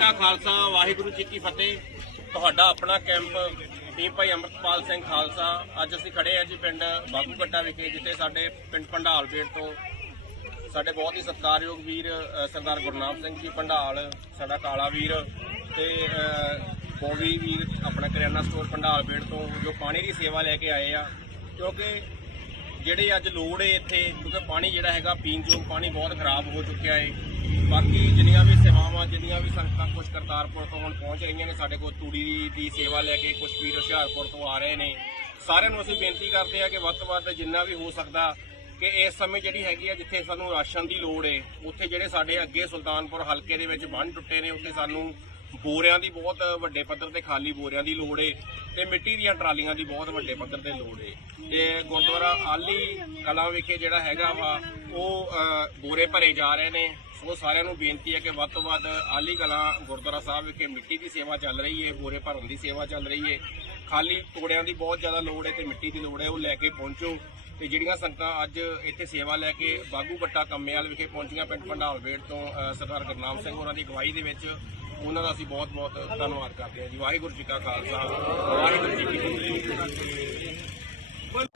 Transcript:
ਕਾ ਖਾਲਸਾ ਵਾਹਿਗੁਰੂ ਜੀ ਕੀ ਫਤਿਹ। ਤੁਹਾਡਾ ਆਪਣਾ ਕੈਂਪ ਟੀਮ ਭਾਈ ਅਮਰਤਪਾਲ ਸਿੰਘ ਖਾਲਸਾ। ਅੱਜ ਅਸੀਂ ਖੜੇ ਹਾਂ ਜੀ ਪਿੰਡ ਬਾਗੂਕੱਟਾ ਵਿਖੇ ਜਿੱਥੇ ਸਾਡੇ ਪਿੰਡ ਪੰਡਾਲਬੇੜ ਤੋਂ ਸਾਡੇ ਬਹੁਤ ਹੀ ਸਤਿਕਾਰਯੋਗ ਵੀਰ ਸਰਦਾਰ ਗੁਰਨਾਮ ਸਿੰਘ ਜੀ ਪੰਡਾਲ ਸਾਡਾ ਕਾਲਾ ਵੀਰ ਤੇ ਅ, ਬੋਵੀ ਵੀਰ ਆਪਣਾ ਕਰਿਆਨਾ ਸਟੋਰ ਪੰਡਾਲਬੇੜ ਤੋਂ ਜੋ ਪਾਣੀ ਦੀ ਸੇਵਾ ਲੈ ਕੇ ਆਏ ਆ। ਕਿਉਂਕਿ ਜਿਹੜੇ ਅੱਜ ਲੋੜ ਏ ਇੱਥੇ ਕਿਉਂਕਿ ਪਾਣੀ ਜਿਹੜਾ ਹੈਗਾ ਪੀਣ ਯੋਗ ਪਾਣੀ ਬਹੁਤ ਖਰਾਬ ਹੋ ਚੁੱਕਿਆ ਏ। ਬਾਕੀ ਜਿੰਨੀਆਂ ਵੀ ਸੇਵਾਵਾਂ, ਜਿੰਨੀਆਂ ਵੀ ਸੰਗਤਾਂ ਕੁਝ ਕਰਤਾਰਪੁਰ ਤੋਂ ਹੁਣ ਪਹੁੰਚ ਰਹੀਆਂ ਨੇ, ਸਾਡੇ ਕੋਲ ਤੂੜੀ ਦੀ- ਸੇਵਾ ਲੈ ਕੇ ਕੁਝ ਵੀਰ ਹੁਸ਼ਿਆਰਪੁਰ ਤੋਂ ਆ ਰਹੇ ਨੇ। ਸਾਰਿਆਂ ਨੂੰ ਅਸੀਂ ਬੇਨਤੀ ਕਰਦੇ ਆ ਕਿ ਵੱਧ ਤੋਂ ਵੱਧ ਜਿੰਨਾ ਵੀ ਹੋ ਸਕਦਾ ਕਿ ਇਸ ਸਮੇਂ ਜਿਹੜੀ ਹੈਗੀ ਆ, ਜਿੱਥੇ ਸਾਨੂੰ ਰਾਸ਼ਨ ਦੀ ਲੋੜ ਏ, ਉੱਥੇ ਜਿਹੜੇ ਸਾਡੇ ਅੱਗੇ ਸੁਲਤਾਨਪੁਰ ਹਲਕੇ ਦੇ ਵਿੱਚ ਬੰਨ ਟੁੱਟੇ ਨੇ, ਉੱਥੇ ਸਾਨੂੰ ਬੋਰਿਆਂ ਦੀ ਬਹੁਤ ਵੱਡੇ ਪੱਧਰ ਤੇ ਖਾਲੀ ਬੋਰਿਆਂ ਦੀ ਲੋੜ ਏ ਤੇ ਮਿੱਟੀ ਦੀਆਂ ਟਰਾਲੀਆਂ ਦੀ ਬਹੁਤ ਵੱਡੇ ਪੱਧਰ ਤੇ ਲੋੜ ਏ। ਤੇ ਗੁਰਦੁਆਰਾ ਆਲੀ ਕਲਾਂ ਵਿਖੇ ਜਿਹੜਾ ਹੈਗਾ ਵਾ, ਉਹ ਬੋਰੇ ਭਰੇ ਜਾ ਰਹੇ ਨੇ। ਸੋ ਸਾਰਿਆਂ ਨੂੰ ਬੇਨਤੀ ਹੈ ਕਿ ਵੱਧ ਤੋਂ ਵੱਧ ਆਲੀ ਕਲਾਂ ਗੁਰਦੁਆਰਾ ਸਾਹਿਬ ਵਿਖੇ ਮਿੱਟੀ ਦੀ ਸੇਵਾ ਚੱਲ ਰਹੀ ਹੈ, ਬੋਰੇ ਭਰਨ ਦੀ ਸੇਵਾ ਚੱਲ ਰਹੀ ਹੈ। ਖਾਲੀ ਤੋੜਿਆਂ ਦੀ ਬਹੁਤ ਜ਼ਿਆਦਾ ਲੋੜ ਹੈ ਤੇ ਮਿੱਟੀ ਦੀ ਲੋੜ ਹੈ, ਉਹ ਲੈ ਕੇ ਪਹੁੰਚੋ। ਤੇ ਜਿਹੜੀਆਂ ਸੰਗਤਾਂ ਅੱਜ ਇੱਥੇ ਸੇਵਾ ਲੈ ਕੇ ਬਾਗੂ ਬੱਟਾ ਕੰਮੇਵਾਲ ਵਿਖੇ ਪਹੁੰਚੀਆਂ, ਪਿੰਡ ਭੰਡਾਲਵੇੜ ਤੋਂ ਸਰਦਾਰ ਗੁਰਨਾਮ ਸਿੰਘ ਹੋਰਾਂ ਦੀ ਅਗਵਾਈ ਦੇ ਵਿੱਚ, ਉਹਨਾਂ ਦਾ ਅਸੀਂ ਬਹੁਤ ਬਹੁਤ ਧੰਨਵਾਦ ਕਰਦੇ ਹਾਂ ਜੀ। ਵਾਹਿਗੁਰੂ ਜੀ ਕਾ ਖਾਲਸਾ, ਵਾਹਿਗੁਰੂ ਜੀ ਕੀ ਫਤਿਹ।